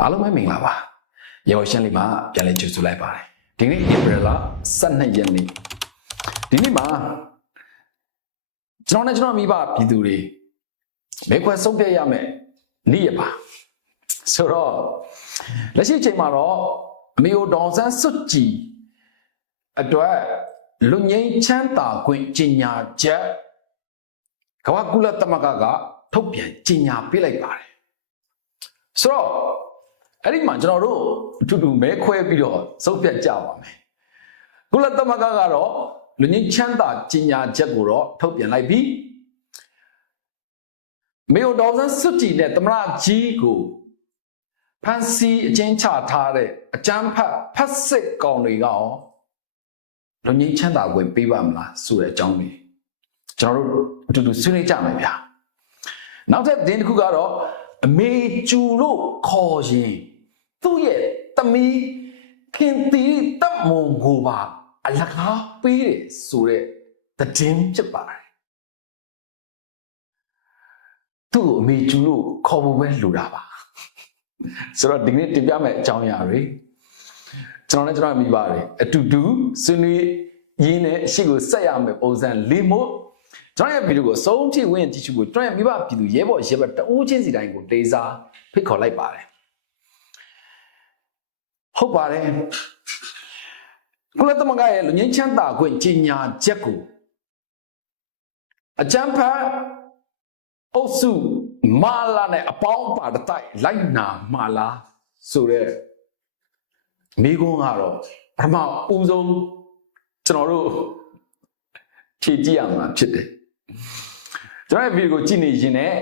အားလုံးပဲမင်္ဂလာပါရေဘော်ရှင်းလေးမှာပြန်လည်ကြိုဆိုလိုက်ပါတယ်ဒီနေ့ဧပြီလ12ရက်နေ့ဒီနေ့မှာကျွန်တော်နဲ့ကျွန်တော်မိဘပြည်သူတွေမဲခွဲဆုံးဖြတ်ရမယ်နေ့ရပါဆိုတော့လက်ရှိအချိန်မှာတော့အမေတို့ဒေါန်ဆန်းစွတ်ကြည်အတွက်လူငင်းချမ်းသာခွင့်ကြီးညာချက်ကဝကုလသမဂ္ဂကထုတ်ပြန်ကြီးညာပေးလိုက်ပါတယ်ဆိုတော့ အဲ့ဒီမှာကျွန်တော်တို့အတူတူမဲခွဲပြီးတော့စုပ်ပြတ်ကြပါမယ်ကုလသမဂ္ဂကတော့လူငင်းချမ်းသာကြီးညာချက်ကိုတော့ထုတ်ပြန်လိုက်ပြီမေယိုဒေါ်ဆန်းစွတ်ကြည်နဲ့သမရကြီးကိုဖန်စီအချင်းချထားတဲ့အကျန်းဖတ်ဖတ်စစ်ကောင်တွေကရောလူငင်းချမ်းသာခွင့်ပေးပါမလားဆိုတဲ့အကြောင်းတွေကျွန်တော်တို့အတူတူဆွေးနွေးကြမယ်ဗျာနောက်ထပ်သတင်းတစ်ခုကတော့အမေကျူလို့ခေါ်ရင် သူ့ရဲ့သမီးခင်တီတပ်မုံကိုပါအလကားပေးတယ်ဆိုတဲ့သတင်းဖြစ်ပါတယ်သူ့ကိုအမေကျူလို့ခေါ်ဖို့ပဲလိုတာပါဆိုတော့ဒီနေ့တင်ပြမယ့်အကြောင်းအရာတွေကျွန်တော်နဲ့ကျွန်တော်မိပါတယ်အတူတူဆွေးနွေးရင်းနဲ့ရှေ့ကိုဆက်ရမယ်ပုံစံလေးမို့ကျွန်တော်ရဲ့ဗီဒီယိုကိုဆုံးဖြတ်ဝင်ကြည့်ရှုဖို့ကျွန်တော်ရဲ့မိဘပြည်သူရဲဘော်ရဲဘက်တအိုးချင်းစီတိုင်းကိုတေးစားဖိတ်ခေါ်လိုက်ပါတယ် ဟုတ်ပါတယ်ကုလသမဂ္ဂရဲ့လူငင်းချမ်းသာခွင့်ကြီးညာချက်ကိုအကြံဖတ်အုပ်စုမာလာနဲ့အပေါင်းပါတတိုက်လိုက်နာမာလာဆိုတဲ့မိကုန်းကတော့ပထမဦးဆုံးကျွန်တော်တို့ဖြည့်ကြည့်ရမှာဖြစ်တယ်ကျွန်တော်ရဲ့ဗီဒီယိုကိုကြည့်နေရင်လည်း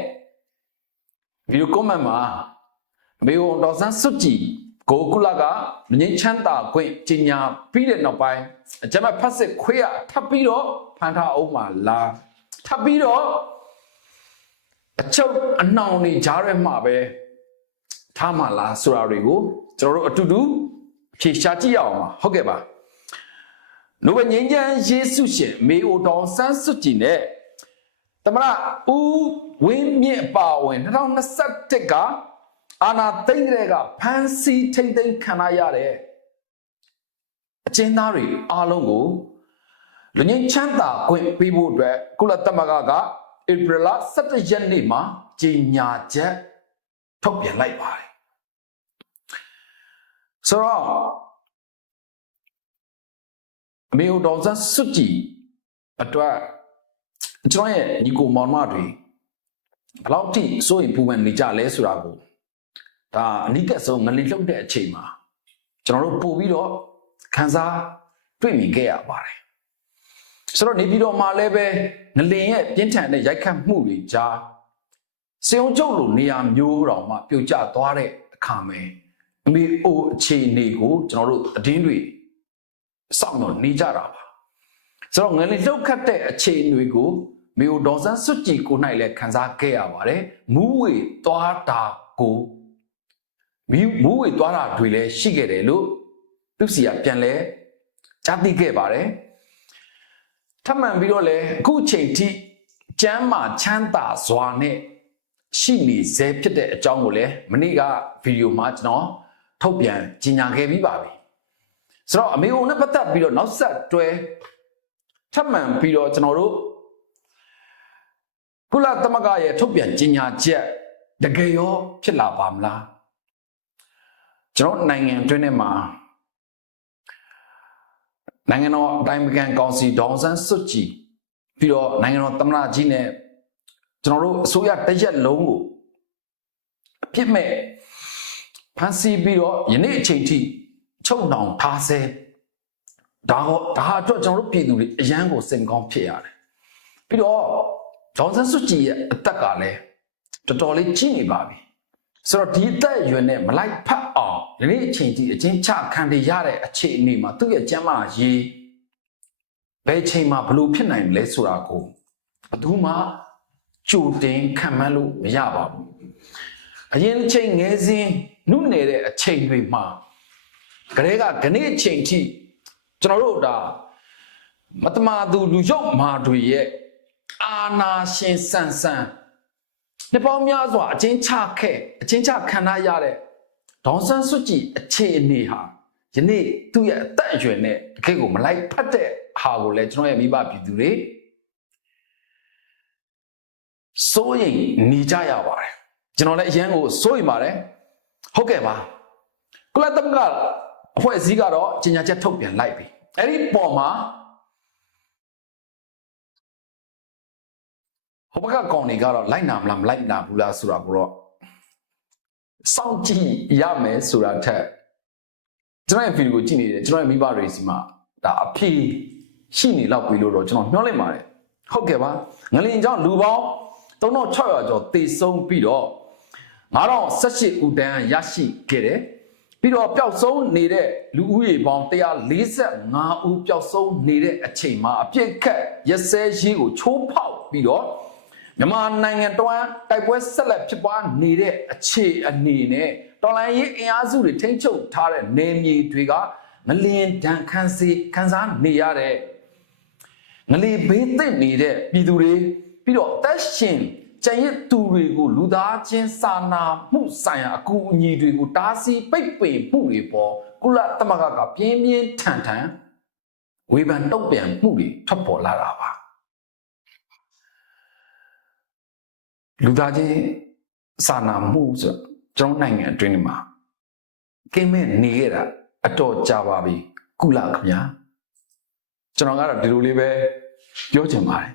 ဗီဒီယို comment မှာမေဝန်တော်ဆန်းစွတ်ကြည် ကိုကုလကလူငင်းချမ်းသာခွင့်ကြီးညာပြီးတဲ့နောက်ပိုင်းအကြမ်းဖတ်စစ်ခွေးရထပ်ပြီးတော့ဖန်ထားအောင်မှာလာထပ်ပြီးတော့အချုပ်အနှောင်နေကြားရဲမှာပဲထားမှာလားဆိုတာတွေကိုကျွန်တော်တို့အတူတူဖြေရှားကြည့်ရအောင်ပါဟုတ်ကဲ့ပါနိုဘယ်ငင်းချမ်းယေစုရှင်မေအိုတောင်ဆန်းစွတ်ကြည်နဲ့တမရဦးဝင်းမြင့်အပါဝင်2021က အာနာသိမ့်တဲ့ကဖန်စီထိမ့်သိမ့်ခံရတဲ့အကျဉ်းသားတွေအားလုံးကိုလူငင်းချမ်းသာခွင့်ပေးဖို့အတွက်ကုလသမဂ္ဂကဧပြီလ17ရက်နေ့မှာကြေညာချက်ထုတ်ပြန်လိုက်ပါတယ်ဆိုတော့အမေတော်စန်းစွကြည်အတွက်ကျွန်တော်ရဲ့ညီကိုမောင်မတွေဘယ်လောက်ထိစိုးရင်ပူပန်နေကြလဲဆိုတာကို ဒါအနိကဆုံးငလင်လှုပ်တဲ့အချိန်မှာကျွန်တော်တို့ပို့ပြီးတော့ခန်းစားတွေ့မြင်ခဲ့ရပါတယ်ဆိုတော့နေပြည်တော်မှာလည်းပဲငလင်ရဲ့ပြင်းထန်တဲ့ရိုက်ခတ်မှုတွေကြားစေုံကျုပ်လိုနေရာမျိုးတော်မှာပြုတ်ကျသွားတဲ့အခါမှာအမေအိုအခြေအနေကိုကျွန်တော်တို့အတင်းတွေစောင့်တော့နေကြတာပါဆိုတော့ငလင်လှုပ်ခတ်တဲ့အခြေအနေကိုမေအိုဒေါ်ဆန်းစွတ်ကြည်ကိုနိုင်လည်းခန်းစားခဲ့ရပါတယ်မူးဝေသွားတာကို မီးမူးဝေသွားတာတွေလည်းရှိခဲ့တယ်လို့သူစီကပြန်လဲကြားသိခဲ့ပါတယ်ထပ်မံပြီးတော့လည်းအခုချိန်ထိကျမ်းမာချမ်းသာစွာနဲ့ရှိနေစေဖြစ်တဲ့အကြောင်းကိုလည်းမနေ့ကဗီဒီယိုမှာကျွန်တော်ထုတ်ပြန်ကြေညာခဲ့ပြီးပါပြီဆိုတော့အမေအိုနဲ့ပတ်သက်ပြီးတော့နောက်ဆက်တွဲထပ်မံပြီးတော့ကျွန်တော်တို့ကုလသမဂ္ဂရဲ့ထုတ်ပြန်ကြေညာချက်တကယ်ရောဖြစ်လာပါမလား ကျွန်တော်နိုင်ငံအတွင်းထဲမှာနိုင်ငံတော်အတိုင်းပကံကောင်စီဒေါန်ဆန်းစွတ်ကြည်ပြီးတော့နိုင်ငံတော်သမ္မတကြီးနဲ့ကျွန်တော်တို့အစိုးရတရက်လုံးကိုအပြစ်မဲ့ဖန်ဆီးပြီးတော့ယနေ့အချိန်ထိချုပ်နှောင်ထားဆဲဒါဟောဒါအတွက်ကျွန်တော်တို့ပြည်သူတွေအရန်ကိုစိန်ကောင်းဖြစ်ရတယ်ပြီးတော့ဒေါန်ဆန်းစွတ်ကြည်ရဲ့အသက်ကလည်းတော်တော်လေးကြီးနေပါပြီဆိုတော့ဒီအသက်အရွယ်နဲ့မလိုက်ဖတ်အောင် ဒီနေ့အချိန်ကြီးအချင်းချခံရရတဲ့အခြေအနေမှာသူ့ရဲ့ကျမ်းမာရေးဘယ်ချိန်မှာဘလို့ဖြစ်နိုင်လဲဆိုတာကိုဘယ်သူမှကြိုတင်ခံမှန်းလို့မရပါဘူးအရင်အချိန်ငယ်စဉ်နုနယ်တဲ့အချိန်တွေမှာကလေးကခနေ့အချိန်ထိကျွန်တော်တို့ဒါမတမာသူလူရုပ်မာတွေရဲ့အာနာရှင်ဆန်ဆန်နှစ်ပေါင်းများစွာအချင်းချခဲ့အချင်းချခံရရတဲ့ ဒေါန်ဆန်းစွတ်ကြည်အခြေအနေဟာယနေ့သူ့ရဲ့အသက်အရွယ်နဲ့တကယ့်ကိုမလိုက်ဖက်တဲ့ဟာကိုလည်းကျွန်တော်ရဲ့မိဘပြည်သူတွေစိုးရိမ်နေကြရပါတယ်ကျွန်တော်လည်းအရန်ကိုစိုးရိမ်ပါတယ်ဟုတ်ကဲ့ပါကုလသမဂ္ဂအဖွဲ့အစည်းကတော့ကြီးညာချက်ထုတ်ပြန်လိုက်ပြီအဲ့ဒီပေါ်မှာဟိုဘက်ကကောင်တွေကတော့လိုက်နာမလားမလိုက်နာဘူးလားဆိုတာကိုတော့ စောင့်ကြည့်ရမယ်ဆိုတာထက်ကျွန်တော်ရဲ့ဗီဒီယိုကိုကြည့်နေတယ်ကျွန်တော်ရဲ့မိဘတွေစီမှာဒါအဖြေရှိနေတော့ပြီလို့တော့ကျွန်တော်မျှော်လင့်ပါတယ်ဟုတ်ကဲ့ပါငလင်ကြောင့်လူပေါင်း3600ကျော်တေဆုံးပြီးတော့9018ဦးတန်းရရှိခဲ့တယ်ပြီးတော့ပျောက်ဆုံးနေတဲ့လူဦးရေပေါင်း145ဦးပျောက်ဆုံးနေတဲ့အချိန်မှာအပြစ်ခတ်ရစဲရေးကိုချိုးဖောက်ပြီးတော့ မြန်မာနိုင်ငံတွမ်းတိုက်ပွဲဆက်လက်ဖြစ်ပွားနေတဲ့အခြေအနေနဲ့တော်လိုင်းရေးအင်အားစုတွေထိန်းချုပ်ထားတဲ့နေမြေတွေကငလင်ဒဏ်ခန်းစီခန်းစားနေရတဲ့ငလီဘေးသင့်နေတဲ့ပြည်သူတွေပြီးတော့အသက်ရှင်ကျန်ရစ်သူတွေကိုလူသားချင်းစာနာမှုဆိုင်ရာအကူအညီတွေကိုတားဆီးပိတ်ပင်မှုတွေပေါ်ကုလသမဂ္ဂကပြင်းပြင်းထန်ထန်ဝေဖန်တုံ့ပြန်မှုတွေထွက်ပေါ်လာတာပါ လူသားချင်းစာနာမှုဆိုကျွန်တော်နိုင်ငံအတွင်းမှာကင်းမဲ့နေရတာအတော်ကြာပါပြီကုလခင်ဗျာကျွန်တော်ကတော့ဒီလိုလေးပဲပြောချင်ပါတယ်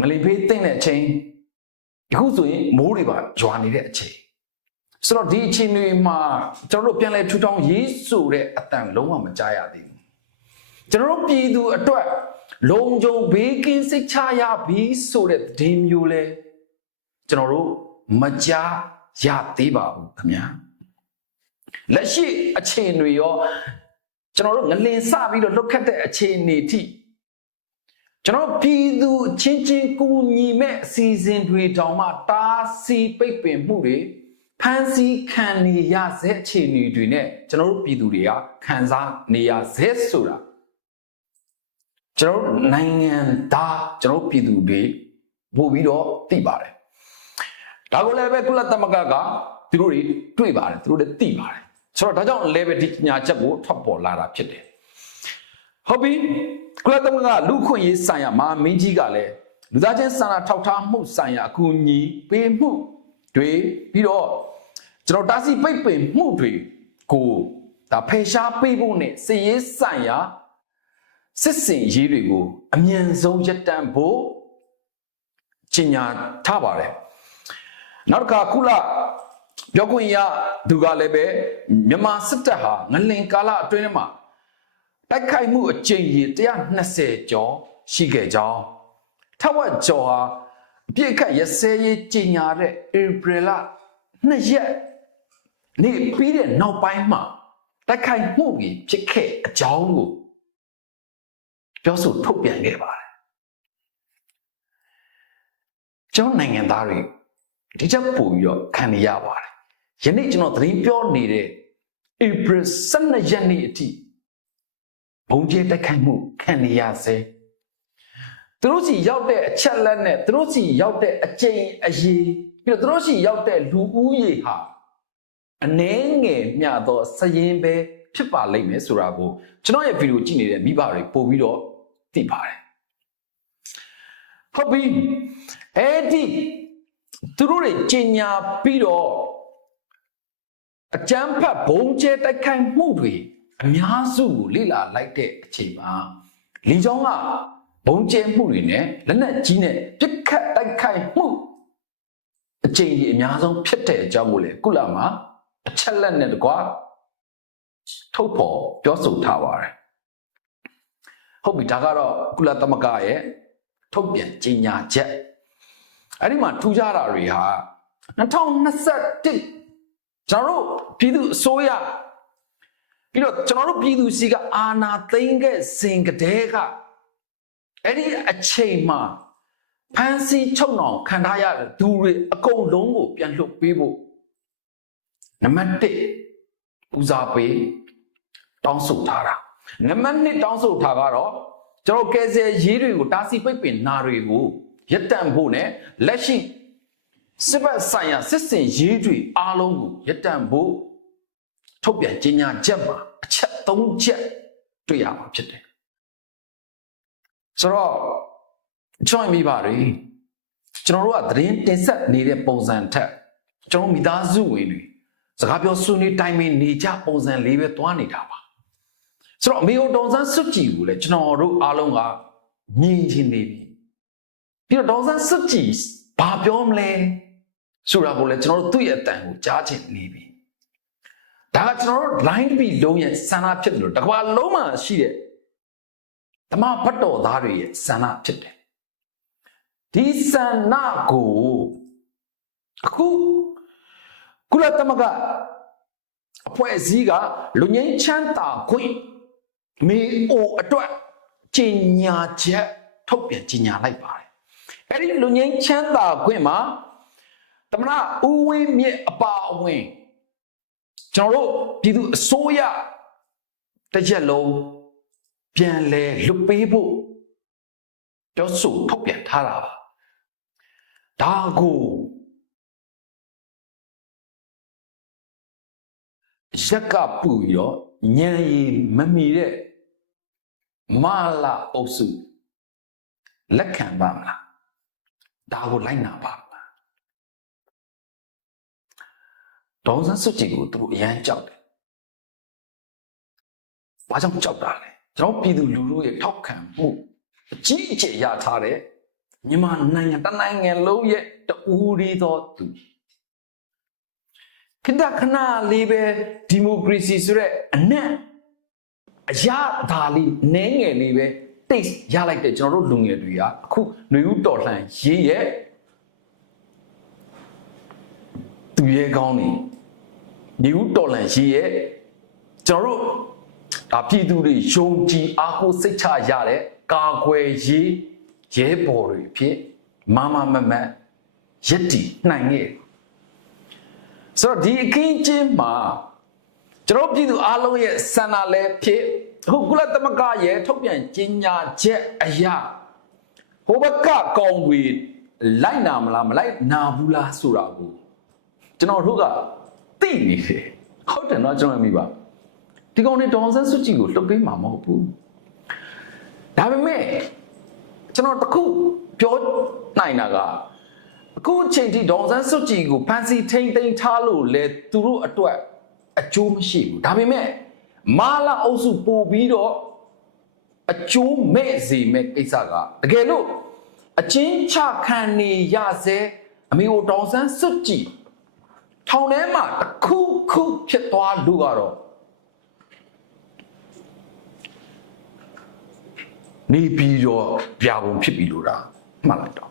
မလီဖေးသိမ့်တဲ့အချိန်အခုဆိုရင်မိုးတွေပါရွာနေတဲ့အချိန်ဆိုတော့ဒီအချိန်တွေမှာကျွန်တော်တို့ပြန်လဲထူထောင်ရေးဆိုတဲ့အတန်လုံးဝမကြားရသေးဘူးကျွန်တော်တို့ပြည်သူအတွက် လုံခြုံဘေးကင်းစိတ်ချရပြီဆိုတဲ့ဒီမျိုးလဲကျွန်တော်တို့မကြားရသေးပါဘူးခင်ဗျာလက်ရှိအခြေအနေရောကျွန်တော်တို့ငလင်စပြီးတော့လွတ်ခတ်တဲ့အခြေအနေထိကျွန်တော်ပြည်သူချင်းချင်းကူညီမဲ့အစီအစဉ်တွေတောင်မှတားဆီးပိတ်ပင်မှုတွေဖန်ဆီးခံနေရစေအခြေအနေတွေနဲ့ကျွန်တော်တို့ပြည်သူတွေကခံစားနေရစေဆိုတာ ကျွန်တော်တို့နိုင်ငံသားကျွန်တော်တို့ပြည်သူတွေပို့ပြီးတော့သိပါတယ်ဒါကိုလည်းပဲကုလသမဂ္ဂကသူတို့တွေတွေ့ပါတယ်သူတို့တွေသိပါတယ်ဆိုတော့ဒါကြောင့် level ဒီညာချက်ကိုထွက်ပေါ်လာတာဖြစ်တယ်ဟုတ်ပြီကုလသမဂ္ဂလူခွင့်ရေးဆိုင်ရာမဟာမင်းကြီးကလည်းလူသားချင်းစာနာထောက်ထားမှုဆိုင်ရာအကူအညီပေးမှုတွေပြီးတော့ကျွန်တော်တာစီပိတ်ပင်မှုတွေကိုဒါဖယ်ရှားပေးဖို့နဲ့စည်ရေးဆိုင်ရာ စစ်စင်ရေးတွေကိုအမြန်ဆုံးရပ်တန့်ဖို့ကြီးညာထားပါတယ်နောက်တစ်ခါကုလပြောခွင့်ရသူကလည်းပဲမြန်မာစစ်တပ်ဟာငလင်ကာလအတွင်းမှာတိုက်ခိုက်မှုအကြိမ်ရေ120ကျော်ရှိခဲ့ကြောင်းထက်ဝက်ကျော်ဟာအပြစ်ခတ်ရစဲရေးကြီးညာတဲ့ဧပြီလ2ရက်နေ့ပြီးတဲ့နောက်ပိုင်းမှာတိုက်ခိုက်မှုကြီးဖြစ်ခဲ့အကြောင်းကို ပြောဆိုထုတ်ပြန်ခဲ့ပါတယ်ကျွန်တော်နိုင်ငံသားတွေဒီချက်ပို့ပြီးတော့ခံနေရပါတယ်ယနေ့ကျွန်တော်သတင်းပြောနေတဲ့ April 12ရက်နေ့အထိဘုံကျဲတက်ခိုက်မှုခံနေရစေသူတို့စီရောက်တဲ့အချက်လက်နဲ့သူတို့စီရောက်တဲ့အကျိန်အရေးပြီးတော့သူတို့စီရောက်တဲ့လူဦးရေဟာအနှဲငယ်မျှသောစရင်ပဲဖြစ်ပါလိမ့်မယ်ဆိုတာကိုကျွန်တော်ရဲ့ဗီဒီယိုကြည့်နေတဲ့မိဘတွေပို့ပြီးတော့ သိပါတယ်ဟုတ်ပြီအဲ့ဒီသူတို့တွေကြင်ညာပြီးတော့အကြမ်းဖက်ဘုံကျဲတိုက်ခိုက်မှုတွေအများစုကိုလေ့လာလိုက်တဲ့အချိန်မှာလီချောင်းကဘုံကျဲမှုတွေနဲ့လက်နက်ကြီးနဲ့ပြစ်ခတ်တိုက်ခိုက်မှုအချိန်ကြီးအများဆုံးဖြစ်တဲ့အကြောင်းကိုလေကုလမှာအချက်လက်နဲ့တကွာထုတ်ဖော်ပြောဆိုထားပါတယ် ဟုတ်ပြီဒါကတော့ကုလသမဂ္ဂရဲ့ထုတ်ပြန်ကြေညာချက်အဲ့ဒီမှာထူးခြားတာတွေဟာ2021ကျွန်တော်တို့ပြည်သူအစိုးရပြီးတော့ကျွန်တော်တို့ပြည်သူစီကအာဏာသိမ်းခဲ့စဉ်ကတည်းကအဲ့ဒီအချိန်မှာဖန်စီချုပ်နှောင်ခံထားရတဲ့သူတွေအကုန်လုံးကိုပြန်လွတ်ပေးဖို့နံပါတ်1ဦးစားပေးတောင်းဆိုထားတာ နံပါတ်2တောင်းဆိုထားကတော့ကျွန်တော်ကယ်ဆယ်ရေးတွေကိုတားဆီးပိတ်ပင်နာတွေကိုရပ်တန့်ဖို့နဲ့လက်ရှိစစ်ဘက်ဆိုင်ရာစစ်စင်ရေးတွေအားလုံးကိုရပ်တန့်ဖို့ထုတ်ပြန်ကြေညာချက်မှာအချက်၃ချက်တွေ့ရမှာဖြစ်တယ်ဆိုတော့ကျွန်တော်မိပါတယ်ကျွန်တော်တို့ကသတင်းတင်ဆက်နေတဲ့ပုံစံထက်ကျွန်တော်မိသားစုဝင်တွေစကားပြောဆွေးနွေးတိုင်ပင်နေကြပုံစံလေးပဲသွားနေတာပါ ဆိုတော့အမေတို့ဒေါန်ဆန်းစွတ်ကြည်ကိုလည်းကျွန်တော်တို့အားလုံးကမြင်ချင်းနေပြီပြီးတော့ဒေါန်ဆန်းစွတ်ကြည်ဘာပြောမလဲဆိုတာကိုလည်းကျွန်တော်တို့သူ့ရဲ့အတန်ကိုကြားချင်နေပြီဒါကကျွန်တော်တို့ line တစ်ပြီးလုံးရဲ့ဆန္ဒဖြစ်တယ်လို့တကဘာလုံးမှာရှိတဲ့ဓမ္မဘတ်တော်သားတွေရဲ့ဆန္ဒဖြစ်တယ်ဒီဆန္ဒကိုအခုကုလသမဂ္ဂအဖွဲ့အစည်းကလူငင်းချမ်းသာခွင့် မေအိုအတွက်ကျင်ညာချက်ထုတ်ပြန်ကျင်ညာလိုက်ပါတယ်အဲ့ဒီလူငင်းချမ်းသာခွင့်မှာတမနာဦးဝင်းမြင့်အပါအဝင်ကျွန်တော်တို့ပြည်သူအစိုးရတစ်ရက်လုံးပြန်လဲလွတ်ပေးဖို့ပြောဆိုထုတ်ပြန်ထားတာပါဒါကိုရက်ကပူပြီးတော့ညံရီမမီတဲ့ မာလာအုပ်စုလက်ခံပါမလားဒါကိုလိုက်နာပါမလားဒေါန်ဆန်းစုကြည်ကိုသူတို့အရန်ကြောက်တယ်။ဘာကြောင့်ကြောက်တာလဲကျွန်တော်ပြည်သူလူထုရဲ့ထောက်ခံမှုအကြီးအကျယ်ရထားတဲ့မြန်မာနိုင်ငံတစ်နိုင်ငံလုံးရဲ့တူရီသောသူခိတခဏလေးပဲဒီမိုကရေစီဆိုတဲ့အနက် အရာဒါလေးနည်းငယ်လေးပဲတိတ်ရလိုက်တဲ့ကျွန်တော်တို့လူငယ်တွေကအခုຫນွေဦးတော်လှန်ရေးရဲ့သူရဲကောင်းနေຫນွေဦးတော်လှန်ရေးရဲ့ကျွန်တော်တို့ဒါပြည်သူတွေယုံကြည်အားကိုးစိတ်ချရတဲ့ကာကွယ်ရေးရဲဘော်တွေဖြစ်မမမမရစ်တီနိုင်ခဲ့ဆိုတော့ဒီအခင်းချင်းမှာ ကျွန်တော်ပြည်သူအားလုံးရဲ့ဆန္ဒလည်းဖြစ်အခုကုလသမဂ္ဂရဲ့ထုတ်ပြန်ကြေညာချက်အရာဟိုဘက်ကကောင်တွေလိုက်နာမလားမလိုက်နာဘူးလားဆိုတာကိုကျွန်တော်တို့ကသိနေတယ်ဟုတ်တယ်နော်ကျွန်တော်မြင်ပါဒီကောင်တွေဒေါန်ဆန်းစုကြည်ကိုလှုပ်ပေးမှာမဟုတ်ဘူးဒါပေမဲ့ကျွန်တော်တခုပြောနိုင်တာကအခုအချိန်ထိဒေါန်ဆန်းစုကြည်ကိုဖန်စီထိမ့်သိမ်းထားလို့လေသူတို့အတွက် အကျိုးမရှိဘူးဒါပေမဲ့မာလာအုပ်စုပို့ပြီးတော့အကျိုးမဲ့စေမဲ့ကိစ္စကတကယ်လို့အချင်းချခံနေရစေအမေကိုဒေါန်ဆန်းစုကြည်ထောင်ထဲမှာတစ်ခုခုဖြစ်သွားလို့ကတော့နေပြီးတော့ပြာပုံဖြစ်ပြီလို့တာမှတ်လိုက်တော့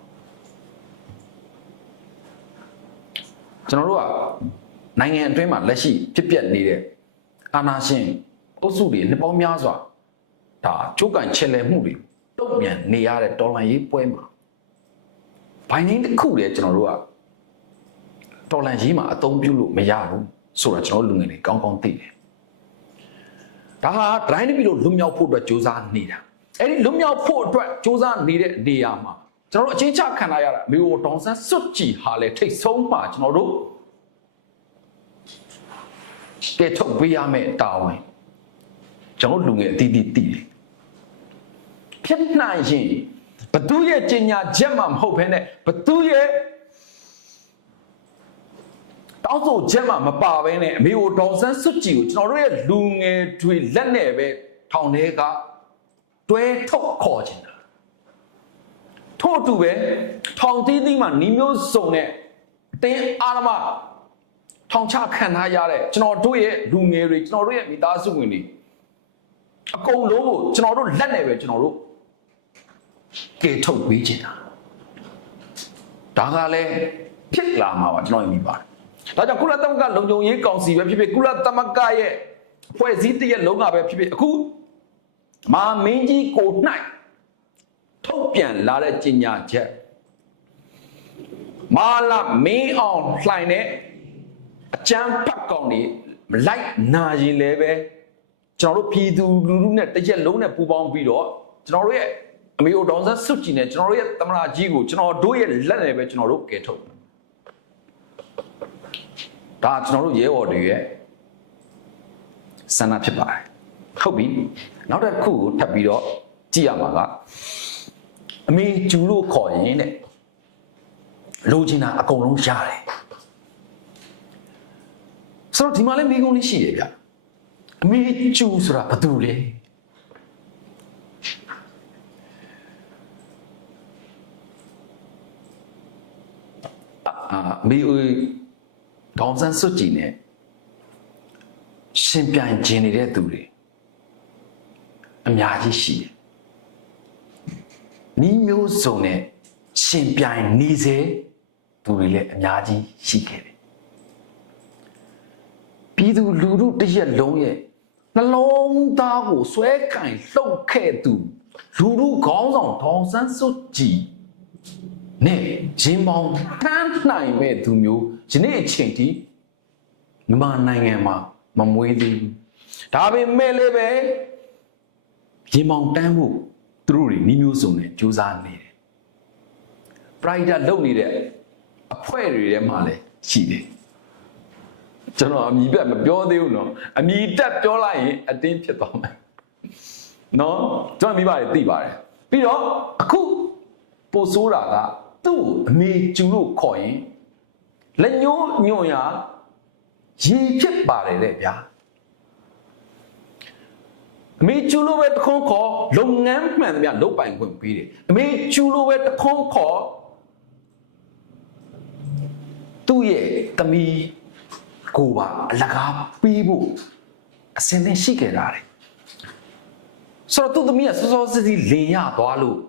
ကျွန်တော်တို့က နိုင်ငံအတွင်းမှာလက်ရှိဖြစ်ပျက်နေတဲ့အာဏာရှင်အုပ်စုတွေနှစ်ပေါင်းများစွာဒါချိုးကန်ချဲလဲမှုတွေတုံ့ပြန်နေရတဲ့တော်လှန်ရေးပွဲမှာဘိုင်းရင်းတစ်ခုတည်းကျွန်တော်တို့ကတော်လှန်ရေးမှာအသုံးပြုလို့မရဘူးဆိုတော့ကျွန်တော်လူငယ်တွေကောင်းကောင်းသိတယ်ဒါဟာဒရိုင်းတပီလို့လွတ်မြောက်ဖို့အတွက်စူးစမ်းနေတာအဲ့ဒီလွတ်မြောက်ဖို့အတွက်စူးစမ်းနေတဲ့နေရာမှာကျွန်တော်တို့အချင်းချခံရရတာမေဟိုတောင်ဆန်းစွတ်ကြည်ဟာလဲထိတ်ဆုံးပါကျွန်တော်တို့ ကဲထုတ်ပေးရမယ့်တာဝန်ကျွန်တော်လူငယ်အတီးတီးတည်တယ်ဖြစ်နိုင်ရင်ဘသူရဲ့ကျင်ညာချက်မှမဟုတ်ဘဲနဲ့ဘသူရဲ့တောင်းဆိုချက်မှမပါဘဲနဲ့အမေကိုဒေါန်ဆန်းစွတ်ကြည်ကိုကျွန်တော်တို့ရဲ့လူငယ်တွေလက်နဲ့ပဲထောင်ထဲကတွဲထုတ်ခေါ်ခြင်းတာထို့အတူပဲထောင်တီးတီးမှနီမျိုးစုံနဲ့တင်းအာရမ ထောင်ချခံထားရတဲ့ကျွန်တော်တို့ရဲ့လူငယ်တွေကျွန်တော်တို့ရဲ့မိသားစုဝင်တွေအကုန်လုံးကိုကျွန်တော်တို့လက်နဲ့ပဲကျွန်တော်တို့ကဲထုတ်ပေးခြင်းတာဒါကလည်းဖြစ်လာမှာပါကျွန်တော်မြင်ပါတယ်ဒါကြောင့်ကုလသမဂ္ဂလုံခြုံရေးကောင်စီပဲဖြစ်ဖြစ်ကုလသမဂ္ဂရဲ့ဖွဲ့စည်းတရက်လုံးကပဲဖြစ်ဖြစ်အခုမာမင်းကြီးကို၌ထုတ်ပြန်လာတဲ့ကြေညာချက်မာလာမင်းအောင်လှိုင်တဲ့အ ကျန်းဖတ်ကောင်တွေမလိုက်နာရင်လည်းပဲကျွန်တော်တို့ပြည်သူလူထုနဲ့တရက်လုံးနဲ့ပူးပေါင်းပြီးတော့ကျွန်တော်တို့ရဲ့အမေတို့ဒေါန်ဆန်းစုကြည်နဲ့ကျွန်တော်တို့ရဲ့သမရာကြီးကိုကျွန်တော်တို့ရဲ့လက်နဲ့ပဲကျွန်တော်တို့ကယ်ထုတ်ဒါကျွန်တော်တို့ရဲဘော်တွေရဲ့ဆန္ဒဖြစ်ပါတယ်ဟုတ်ပြီနောက်တစ်ခုကိုထပ်ပြီးတော့ကြည့်ရမှာကအမေကျူလို့ခေါ်ရင်တဲ့လိုချင်တာအကုန်လုံးရတယ် ဆိုတော့ဒီမှာလည်းမိကုန်းလေးရှိရဗျအမေကျူဆိုတာဘာတူလဲအာအမေဦးဒေါန်ဆန်းစွတ်ကြည်နဲ့ရှင်ပြိုင်ကျင်နေတဲ့သူတွေအများကြီးရှိတယ်နီးမျိုးစုံနဲ့ရှင်ပြိုင်နေစေသူတွေလည်းအများကြီးရှိခဲ့တယ် ပြည်သူလူထုတစ်ရက်လုံးရဲ့နှလုံးသားကိုဆွဲကင်လှုပ်ခဲ့သူလူထုခေါင်းဆောင်ဒေါန်ဆန်းစွတ်ကြည်နဲ့ရင်ပေါင်းထမ်းနိုင်မဲ့သူမျိုးယနေ့အချိန်ထိမြန်မာနိုင်ငံမှာမမွေးသေးဘူးဒါပေမဲ့လည်းပဲရင်ပေါင်းတန်းမှုသူတို့တွေနှီးမျိုးစုံနဲ့ကြိုးစားနေတယ်ပရိုက်တာလုပ်နေတဲ့အဖွဲ့တွေထဲမှာလည်းရှိတယ် ကျွန်တော်အမည်ပြတ်မပြောသေးဘူးနော်အမည်တက်ပြောလိုက်ရင်အတင်းဖြစ်သွားမယ်နော်ကျွန်တော်မိပါတယ်သိပါတယ်ပြီးတော့အခုပိုဆိုးတာကသူ့ကိုအမေကျူလို့ခေါ်ရင်လက်ညှိုးညွန့်ရရေဖြစ်ပါတယ်တဲ့ဗျာအမေကျူလို့ပဲတခွန်းခေါ်လုပ်ငန်းမှန်သမျှလုပ်ပိုင်ခွင့်ပေးတယ်အမေကျူလို့ပဲတခွန်းခေါ်သူ့ရဲ့တမီ ကိုပါအလကားပေးဖို့အစင်းသင်ရှိခဲ့တာတယ်ဆိုတော့သူ့သမီးကစောစောစီးစီးလင်ရသွားလို့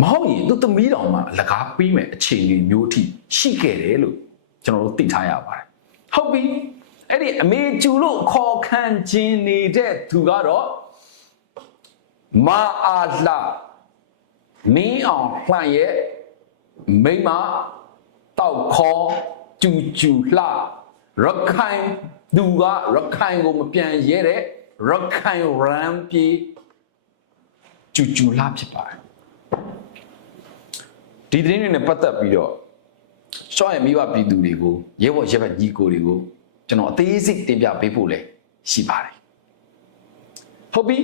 မဟုတ်ရင်သူ့သမီးတော်မှာအလကားပေးမယ်အခြေအနေမျိုးအထိရှိခဲ့တယ်လို့ကျွန်တော်တို့သိထားရပါတယ်ဟုတ်ပြီအဲ့ဒီအမေကျူလို့ခေါ်ခံခြင်းနေတဲ့သူကတော့မာအာလာမင်းအောင်လှန်ရဲ့မိမတောက်ခေါ် ကျူကျူလှရခိုင်သူကရခိုင်ကိုမပြန်ရဲတဲ့ရခိုင်ရန်ပြေကျူကျူလှဖြစ်ပါတယ်ဒီသတင်းတွေနဲ့ပတ်သက်ပြီးတော့ရှော့ရဲ့မိဘပြည်သူတွေကိုရဲဘော်ရဲဘက်ညီကိုတွေကိုကျွန်တော်အသေးစိတ်တင်ပြပေးဖို့လည်းရှိပါတယ်ဟုတ်ပြီ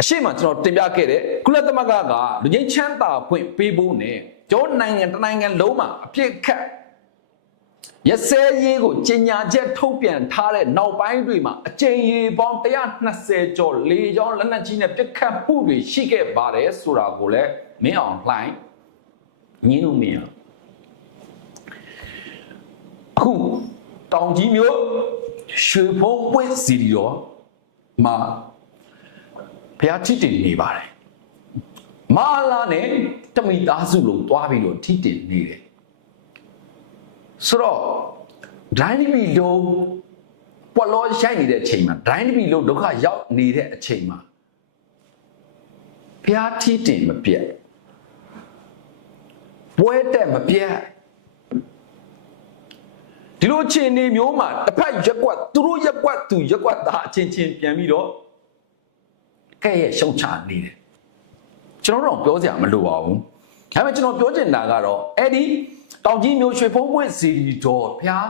အရှိမကျွန်တော်တင်ပြခဲ့တဲ့ကုလသမဂ္ဂကလူငင်းချမ်းသာခွင့်ပေးဖို့နဲ့ကျောင်းနိုင်ငံတစ်နိုင်ငံလုံးမှာအပြစ်ခတ် ရစဲရေးကိုကျညာချက်ထုတ်ပြန်ထားတဲ့နောက်ပိုင်းတွေမှာအကြိမ်ရေပေါင်း120ကျော်လေကြောင်းလက်နက်ကြီးနဲ့ပြစ်ခတ်မှုတွေရှိခဲ့ပါတယ်ဆိုတာကိုလည်းမင်းအောင်လှိုင်းညင်းလို့မရအခုတောင်ကြီးမျိုးရွှေဖုံးပွင့်စီရီရောမှာဖះထိတင်နေပါတယ်မာလာနဲ့တမိသားစုလုံးတွားပြီးတော့ထိတင်နေတယ် ဆိုတော့ဒိုင်းဒီဘီလုံးပွက်လောရှိုက်နေတဲ့အချိန်မှာဒိုင်းဒီဘီလုံးဒုက္ခရောက်နေတဲ့အချိန်မှာဖះထိတင်မပြတ်ပွဲတက်မပြတ်ဒီလိုအခြေအနေမျိုးမှာတစ်ဖက်ရက်ကွက်သူတို့ရက်ကွက်သူရက်ကွက်သားအချင်းချင်းပြန်ပြီးတော့ကဲ့ရဲ့ရှုံချနေတယ်ကျွန်တော်တို့တော့ပြောစရာမလိုပါဘူးဒါပေမဲ့ကျွန်တော်ပြောချင်တာကတော့အဲ့ဒီ တောင်ကြီးမျိုးရွှေဖုံးပွင့်စီရီတော်ဖျား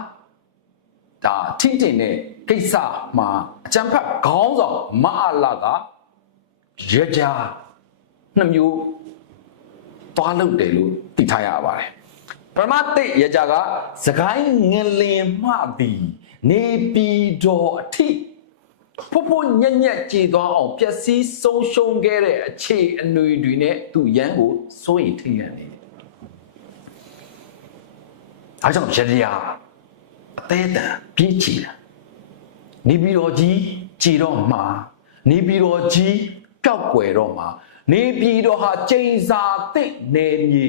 ဒါထိတင်တဲ့ကိစ္စမှာအကြံဖတ်ခေါင်းဆောင်မအလာကရကြနှစ်မျိုးသွားလုပ်တယ်လို့သိထားရပါတယ်ပရမတိရကြကစကိုင်းငလင်မှသည်နေပြည်တော်အထိဖို့ဖို့ညက်ညက်ကြည်သွားအောင်ပျက်စီးဆုံးရှုံးခဲ့တဲ့အခြေအနေတွေနဲ့သူရန်ကိုစိုးရိမ်ထိတ်လန့် နေတယ်။အဲကြောင့်ရရအသေးတန်ပြေးချီတာနေပြည်တော်ကြီးကြည်တော့မှာနေပြည်တော်ကြီးပျောက်ကွယ်တော့မှာနေပြည်တော်ဟာကျိန်စာတိတ်နေမြေ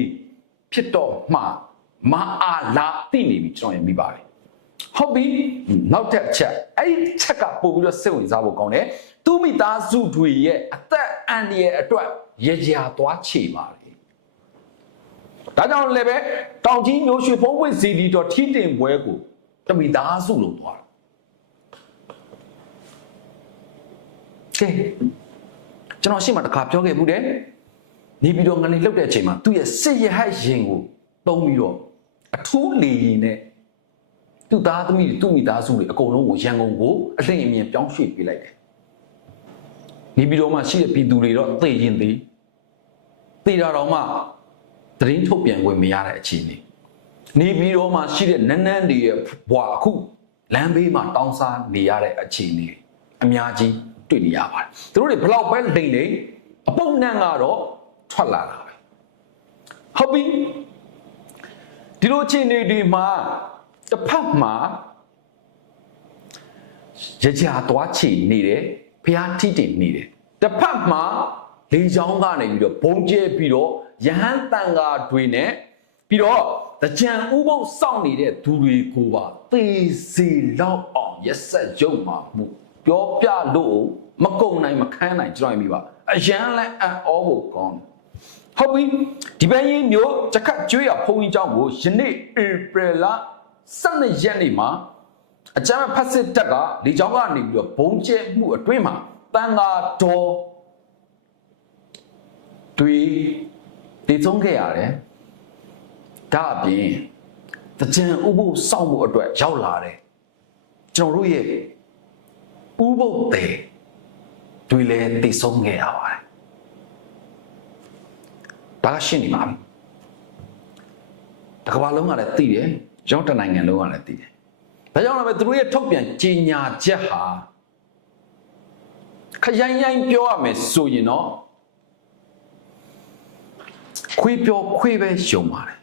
ဖြစ်တော့မှာမအားလာသိနေပြီကျွန်တော်ရမိပါတယ်ဟုတ်ပြီနောက်တစ်ချက်အဲ့ဒီချက်ကပို့ပြီးတော့စိတ်ဝင်စားဖို့ကောင်းတယ်သူမိသားစုတွေရဲ့အသက်အန္တရာယ်အတွက်ရကြသွားချေပါလေ ဒါကြောင့်လည်းပဲတောင်ကြီးမျိုးရွှေဖုံးပွင့်စီဒီတော်ထိတင်ပွဲကိုတမိသားစုလုံးသွားတယ်ကဲကျွန်တော်ရှေ့မှာတစ်ခါပြောခဲ့ဘူးတယ်နေပြီးတော့ငနေလှုပ်တဲ့အချိန်မှာသူ့ရဲ့စစ်ရဟတ်ရင်ကိုတုံးပြီးတော့အထူးလေရင်နဲ့သူ့သားသမီးတွေသူ့မိသားစုတွေအကုန်လုံးကိုရန်ကုန်ကိုအလင်းအမြင်ပြောင်းရွှေ့ပေးလိုက်တယ်နေပြည်တော်မှာရှိတဲ့ပြည်သူတွေတော့သိရင်သိသိတာတော့မှ သတင်းထုတ်ပြန်ခွင့်မရတဲ့အခြေအနေနေပြည်တော်မှာရှိတဲ့နန်းနန်းတွေရဲ့ဘွာအခုလမ်းဘေးမှာတောင်းစားနေရတဲ့အခြေအနေအများကြီးတွေ့နေရပါတယ်သူတို့တွေဘလောက်ပဲလိမ့်လိမ့်အပုပ်နှံကတော့ထွက်လာတာပဲဟုတ်ပြီဒီလိုအခြေအနေတွေမှာတစ်ဖက်မှာရကြသွားချီနေတယ်ဖျားထိတင်နေတယ်တစ်ဖက်မှာလေချောင်းကနေပြီးတော့ဘုံကျဲပြီးတော့ ယဟန်တန်ဃာတွေနဲ့ပြီးတော့တကြံဥပုပ်စောင့်နေတဲ့သူတွေကိုပါသေစီလောက်အောင်ရက်ဆက်ရုံမှာမှုပြောပြလို့မကုံနိုင်မခန်းနိုင်ကျွန်တော်မြင်ပါအရန်လဲအံ့ဩဖို့ကောင်းတယ်ဟုတ်ပြီဒီပန်းကြီးမျိုးချက်ခတ်ကျွေးရဖုံကြီးเจ้าကိုယနေ့ဧပြီလ12ရက်နေ့မှာအကြမ်းဖက်စစ်တပ်ကလေကြောင်းကနေပြီးတော့ဘုံကျဲမှုအတွင်းမှာတန်ဃာတော်တွေ တည်ဆုံးခဲ့ရတယ်ဒါအပြင်တကြံဥပုပ်စောင့်ဖို့အတွက်ရောက်လာတယ်ကျွန်တော်တို့ရဲ့ဥပုပ်တယ်တွေလည်းတည်ဆုံးခဲ့ရပါတယ်ဒါကရှင်းနေပါပြီတစ်ကမ္ဘာလုံးကလည်းသိတယ်ကျွန်တော်တနိုင်ငံလုံးကလည်းသိတယ်ဒါကြောင့်လည်းသူတို့ရဲ့ထုတ်ပြန်ကြေညာချက်ဟာခရိုင်ရိုင်းပြောရမယ်ဆိုရင်တော့ ခွေးပြောခွေးပဲယုံပါတယ်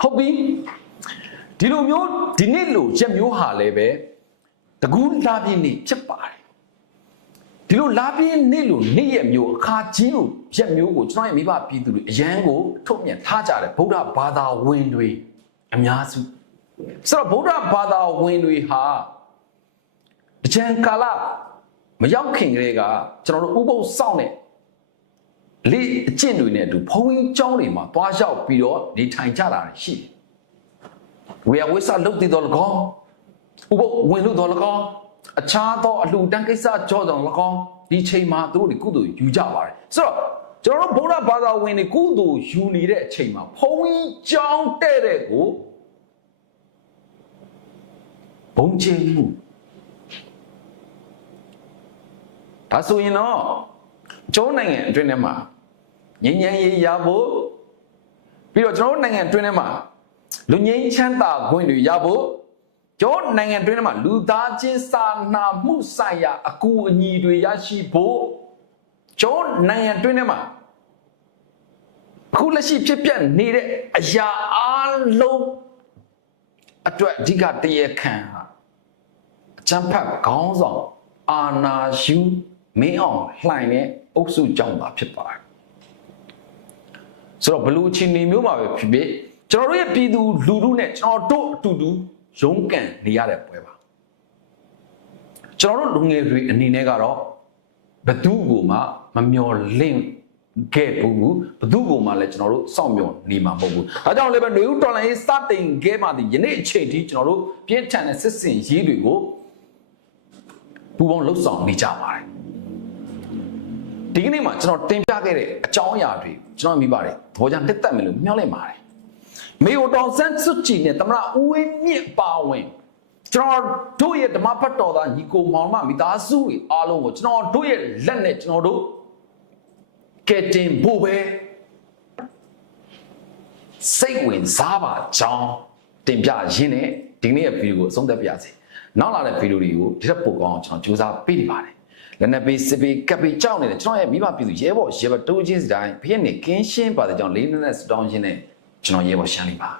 ဟုတ်ပြီဒီလိုမျိုးဒီနေ့လိုရက်မျိုးဟာလည်းပဲတကူးလာပြင်းနေဖြစ်ပါတယ်ဒီလိုလာပြင်းနေ့လိုနေ့ရက်မျိုးအခါကြီးလိုရက်မျိုးကိုကျွန်တော်ရဲ့မိဘပြည်သူတွေအရန်ကိုထုတ်ပြန်ထားကြတယ်ဗုဒ္ဓဘာသာဝင်တွေအများစုဆိုတော့ဗုဒ္ဓဘာသာဝင်တွေဟာအကျံကာလမရောက်ခင်ကလေးကကျွန်တော်တို့ဥပုသ်စောင့်တဲ့ လေအကျင့်တွေနဲ့အတူဘုံကြီးကျောင်းတွေမှာတွားရောက်ပြီးတော့နေထိုင်ကြတာရှိတယ်ဝေယဝိဆလုတ်တည်တော်လကောဥပုသ်ဝင်လို့တော်လကောအခြားသောအလှူတန်းကိစ္စကြောတော်လကောဒီချိန်မှာသူတို့တွေကုသိုလ်ယူကြပါတယ်ဆိုတော့ကျွန်တော်တို့ဗုဒ္ဓဘာသာဝင်တွေကုသိုလ်ယူနေတဲ့အချိန်မှာဘုံကြီးကျောင်းတဲ့တဲ့ကိုဘုံကျင်းမှုဒါဆိုရင်တော့ကျောင်းနိုင်ငံအတွင်းထဲမှာ ငြိမ်းချမ်းရေးရဖို့ပြီးတော့ကျွန်တော်တို့နိုင်ငံအတွင်းထဲမှာလူငြိမ်းချမ်းသာခွင့်တွေရဖို့ကျောင်းနိုင်ငံအတွင်းထဲမှာလူသားချင်းစာနာမှုဆိုင်ရာအကူအညီတွေရရှိဖို့ကျောင်းနိုင်ငံအတွင်းထဲမှာအခုလက်ရှိဖြစ်ပျက်နေတဲ့အရာအလုံးအတွက်အဓိကတရခံဟာအချမ်းဖတ်ခေါင်းဆောင်အာနာယူမင်းအောင်လှိုင်တဲ့အုပ်စုကြောင့်သာဖြစ်ပါတယ် ဆိုတော့ဘလူးချင်းနေမျိုးမှာပဲဖြစ်ဖြစ်ကျွန်တော်တို့ရဲ့ပြည်သူလူထုနဲ့ကျွန်တော်တို့အတူတူရုန်းကန်နေရတဲ့ပွဲပါကျွန်တော်တို့လူငယ်တွေအနေနဲ့ကတော့ဘသူကိုမှမမျော်လင့်ခဲ့ဘူးဘသူကိုမှလည်းကျွန်တော်တို့စောင့်မျှော်နေမှာမဟုတ်ဘူးအဲကြောင့်လည်းပဲနေဦးတော်လိုင်းရေးစတင်ခဲ့မှဒီယနေ့အချိန်ထိကျွန်တော်တို့ပြင်းထန်တဲ့စစ်စင်ရေးတွေကိုပူပေါင်းလှုပ်ဆောင်နေကြပါတယ် ဒီကနေ့မှာကျွန်တော်တင်ပြခဲ့တဲ့အကြောင်းအရာတွေကျွန်တော်မိပါတယ်ဘောကြတက်တက်မယ်လို့မျှော်လင့်ပါတယ်မေယိုတောင်ဆန်းစွတ်ကြည်နဲ့တမရဦးဝင်းမြင့်ပါဝင်ကျွန်တော်တို့ရဲ့ဓမ္မဖတ်တော်သားညီကိုမောင်မမိသားစုတွေအားလုံးကိုကျွန်တော်တို့ရဲ့လက်နဲ့ကျွန်တော်တို့ကဲတင်ဖို့ပဲစိတ်ဝင်စားပါကြောင်းတင်ပြရင်းနဲ့ဒီနေ့ရဲ့ဗီဒီယိုကိုအဆုံးသတ်ပြရစီနောက်လာတဲ့ဗီဒီယိုတွေကိုဒီထက်ပိုကောင်းအောင်ကျွန်တော်စူးစမ်းပေးနေပါတယ် လက်နက်ပေးစစ်ပေးကပ်ပေးကြောက်နေတဲ့ကျွန်တော်ရဲ့မိဘပြည်သူရဲဘော်ရဲဘော်တိုးချင်းစတိုင်းဖိနေကင်းရှင်းပါတဲ့ကြောင့်လေးနက်နဲ့စတောင်းချင်းနဲ့ကျွန်တော်ရဲဘော်ရှမ်းလေးပါ